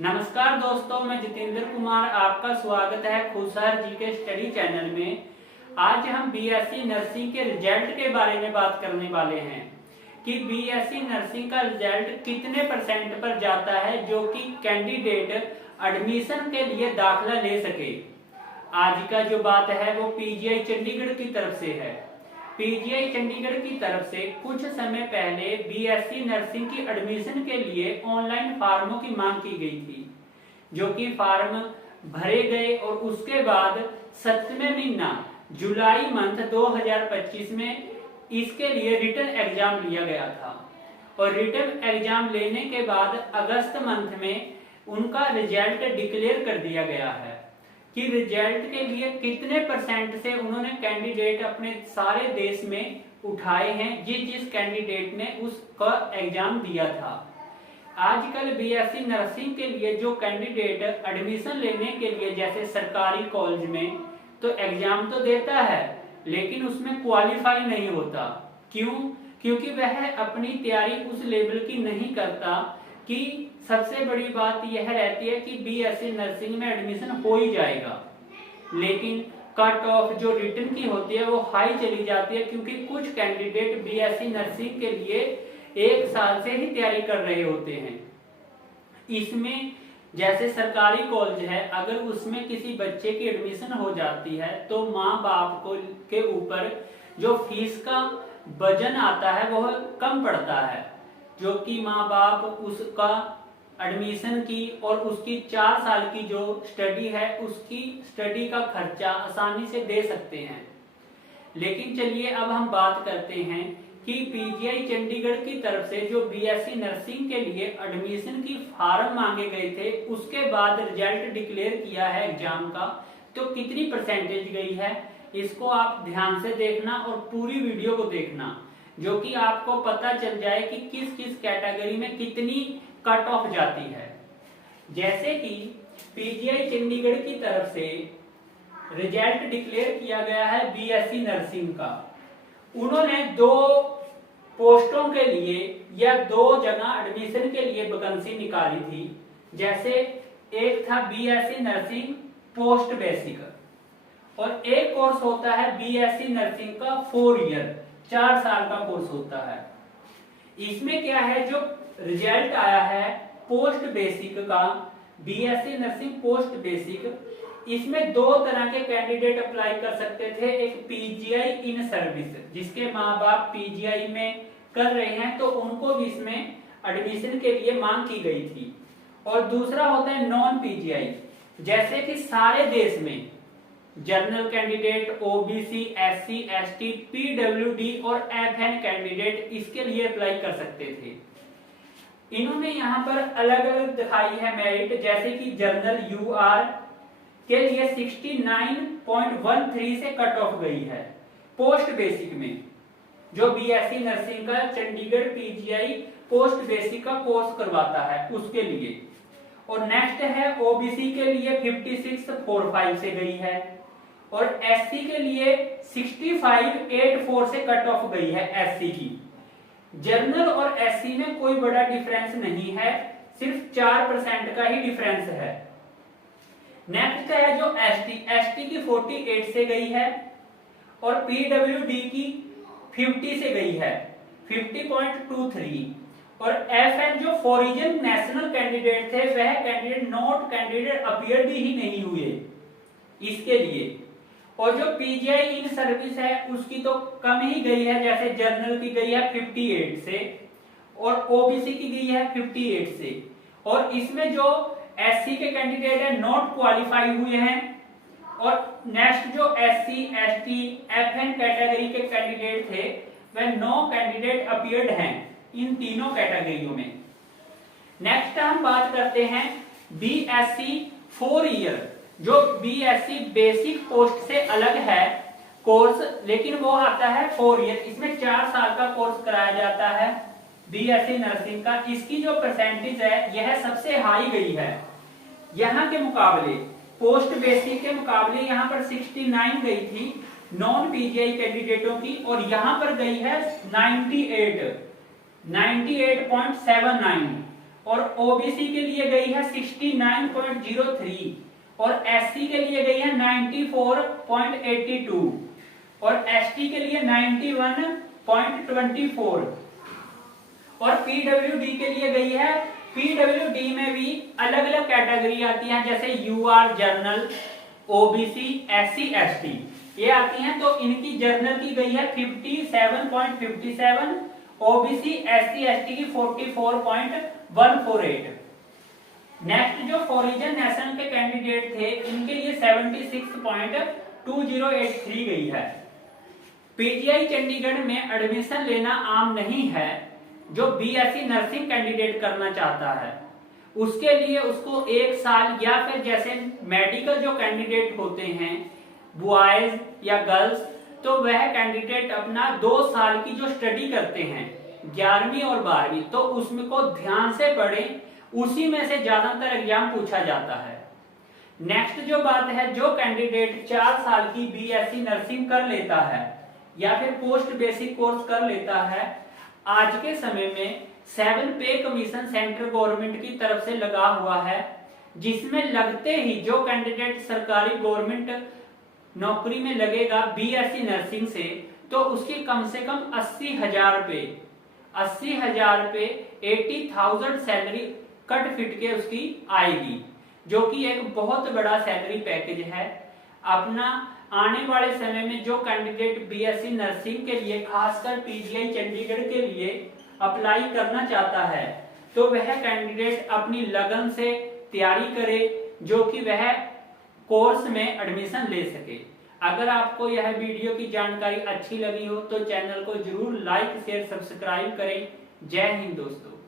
नमस्कार दोस्तों, मैं जितेंद्र कुमार, आपका स्वागत है खुशहाल जी के स्टडी चैनल में। आज हम बीएससी नर्सिंग के रिजल्ट के बारे में बात करने वाले हैं कि बीएससी नर्सिंग का रिजल्ट कितने परसेंट पर जाता है जो कि कैंडिडेट एडमिशन के लिए दाखिला ले सके। आज का जो बात है वो पीजीआई चंडीगढ़ की तरफ से है। पीजीआई चंडीगढ़ की तरफ से कुछ समय पहले बीएससी नर्सिंग की एडमिशन के लिए ऑनलाइन फार्मों की मांग की गई थी, जो कि फार्म भरे गए और उसके बाद 7वें महीना जुलाई मंथ 2025 में इसके लिए रिटन एग्जाम लिया गया था और रिटन एग्जाम लेने के बाद अगस्त मंथ में उनका रिजल्ट डिक्लेयर कर दिया गया है कि रिजल्ट के लिए कितने परसेंट से उन्होंने कैंडिडेट अपने सारे देश में उठाए हैं जिस कैंडिडेट ने उसका एग्जाम दिया था। आजकल बीएससी नर्सिंग के लिए जो कैंडिडेट एडमिशन लेने के लिए जैसे सरकारी कॉलेज में तो एग्जाम तो देता है लेकिन उसमें क्वालिफाई नहीं होता। क्यों? क्योंकि वह अपनी तैयारी उस लेवल की नहीं करता कि सबसे बड़ी बात यह रहती है कि बीएससी नर्सिंग में एडमिशन हो ही जाएगा, लेकिन कट ऑफ जो रिटन की होती है वो हाई चली जाती है क्योंकि कुछ कैंडिडेट बीएससी नर्सिंग के लिए 1 साल से ही तैयारी कर रहे होते हैं। इसमें जैसे सरकारी कॉलेज है, अगर उसमें किसी बच्चे की एडमिशन हो जाती है तो माँ बाप को के ऊपर जो फीस का वजन आता है वह कम पड़ता है, जो कि माँ बाप उसका एडमिशन की और उसकी 4 साल की जो स्टडी है उसकी स्टडी का खर्चा आसानी से दे सकते हैं। लेकिन चलिए अब हम बात करते हैं कि पीजीआई चंडीगढ़ की तरफ से जो बीएससी नर्सिंग के लिए एडमिशन की फॉर्म मांगे गए थे उसके बाद रिजल्ट डिक्लेयर किया है एग्जाम का, तो कितनी परसेंटेज गई है इसको आप ध्यान से देखना और पूरी वीडियो को देखना, जो कि आपको पता चल जाए कि किस किस कैटेगरी में कितनी कट ऑफ जाती है। जैसे कि पीजीआई चंडीगढ़ की तरफ से रिजल्ट डिक्लेयर किया गया है बीएससी नर्सिंग का। उन्होंने 2 पोस्टों के लिए या 2 जगह एडमिशन के लिए वैकेंसी निकाली थी। जैसे एक था बीएससी नर्सिंग पोस्ट बेसिक और एक कोर्स होता है बीएससी नर्सिंग का 4 ईयर 4 साल का कोर्स होता है। इसमें क्या है, जो रिजल्ट आया है पोस्ट बेसिक का बीएससी नर्सिंग पोस्ट बेसिक, इसमें 2 तरह के कैंडिडेट अप्लाई कर सकते थे। एक पीजीआई इन सर्विस, जिसके माँ बाप पीजीआई में कर रहे हैं तो उनको भी इसमें एडमिशन के लिए मांग की गई थी, और दूसरा होता है नॉन पीजीआई, जैसे कि सारे देश में general candidate, OBC, SC, ST, PWD और एफएन कैंडिडेट इसके लिए अप्लाई कर सकते थे। इन्होंने यहाँ पर अलग अलग दिखाई है मेरिट, जैसे कि जनरल यूआर के लिए 69.13 से कट ऑफ गई है पोस्ट बेसिक में, जो बीएससी नर्सिंग का चंडीगढ़ पीजीआई पोस्ट बेसिक का कोर्स करवाता है उसके लिए। और नेक्स्ट है ओबीसी के लिए 56.45 से गई है और एससी के लिए 65.84 से कट ऑफ गई है एससी की। जनरल और एससी में कोई बड़ा डिफरेंस नहीं है, सिर्फ 4% का ही डिफरेंस है। नेक्स्ट है जो एसटी की 48 से गई है और पीडब्ल्यूडी की 50 से गई है 50.23, और एफएन जो फॉरिजन नेशनल कैंडिडेट थे वह कैंडिडेट नॉट कैंडिडेट अपीयर्ड ही नहीं हुए इसके लिए। और जो पीजीआई इन सर्विस है उसकी तो कम ही गई है, जैसे जनरल की गई है 58 से और ओबीसी की गई है 58 से, और इसमें जो एससी के कैंडिडेट है नॉट क्वालिफाई हुए हैं, और नेक्स्ट जो एससी, एसटी, एफएन कैटेगरी के कैंडिडेट थे वह 9 कैंडिडेट अपीयर्ड हैं इन तीनों कैटेगरियों में। नेक्स्ट हम बात करते हैं बीएससी 4 ईयर, जो बीएससी बेसिक पोस्ट से अलग है कोर्स, लेकिन वो आता है 4 ईयर। इसमें 4 साल का कोर्स कराया जाता है बीएससी नर्सिंग का। इसकी जो परसेंटेज है यह सबसे हाई गई है यहाँ के मुकाबले, पोस्ट बेसिक के मुकाबले यहाँ पर 69 गई थी नॉन पीजीआई कैंडिडेटों की, और यहाँ पर गई है 98.79, और ओबीसी के लिए गई है 69.03 और एससी के लिए गई है 94.82 और एसटी के लिए 91.24 और पीडब्ल्यूडी के लिए गई है। पीडब्ल्यूडी में भी अलग अलग कैटेगरी आती है, जैसे UR general, OBC, SC, ST ये आती हैं। तो इनकी जनरल की गई है 57.57, ओबीसी, एससी, एसटी की 44.148। नेक्स्ट जो फॉरिजन नेशन के कैंडिडेट थे इनके लिए 76.2083 गई है। पीजीआई चंडीगढ़ में एडमिशन लेना आम नहीं है। जो बीएससी नर्सिंग कैंडिडेट करना चाहता है उसके लिए उसको 1 साल या फिर जैसे मेडिकल जो कैंडिडेट होते हैं बॉयज या गर्ल्स, तो वह कैंडिडेट अपना 2 साल की जो स्टडी करते हैं 11वीं और 12वीं, तो उसमें को ध्यान से पढ़ें, उसी में से ज्यादातर एग्जाम पूछा जाता है। नेक्स्ट जो बात है, जो कैंडिडेट 4 साल की बीएससी नर्सिंग कर लेता है या फिर पोस्ट बेसिक कोर्स कर लेता है, आज के समय में 7 पे कमीशन सेंट्रल गवर्नमेंट की तरफ से लगा हुआ है, जिसमें लगते ही जो कैंडिडेट सरकारी गवर्नमेंट नौकरी में लगेगा बीएससी नर्सिंग से, तो उसकी कम से कम 80,000 रुपए 80,000 सैलरी कट फिट के उसकी आएगी, जो कि एक बहुत बड़ा सैलरी पैकेज है। अपना आने वाले समय में जो कैंडिडेट बीएससी नर्सिंग के लिए खासकर पीजीआई चंडीगढ़ के लिए अप्लाई करना चाहता है, तो वह कैंडिडेट अपनी लगन से तैयारी करे, जो कि वह कोर्स में एडमिशन ले सके। अगर आपको यह वीडियो की जानकारी अच्छी लगी हो तो चैनल को जरूर लाइक शेयर सब्सक्राइब करें। जय हिंद दोस्तों।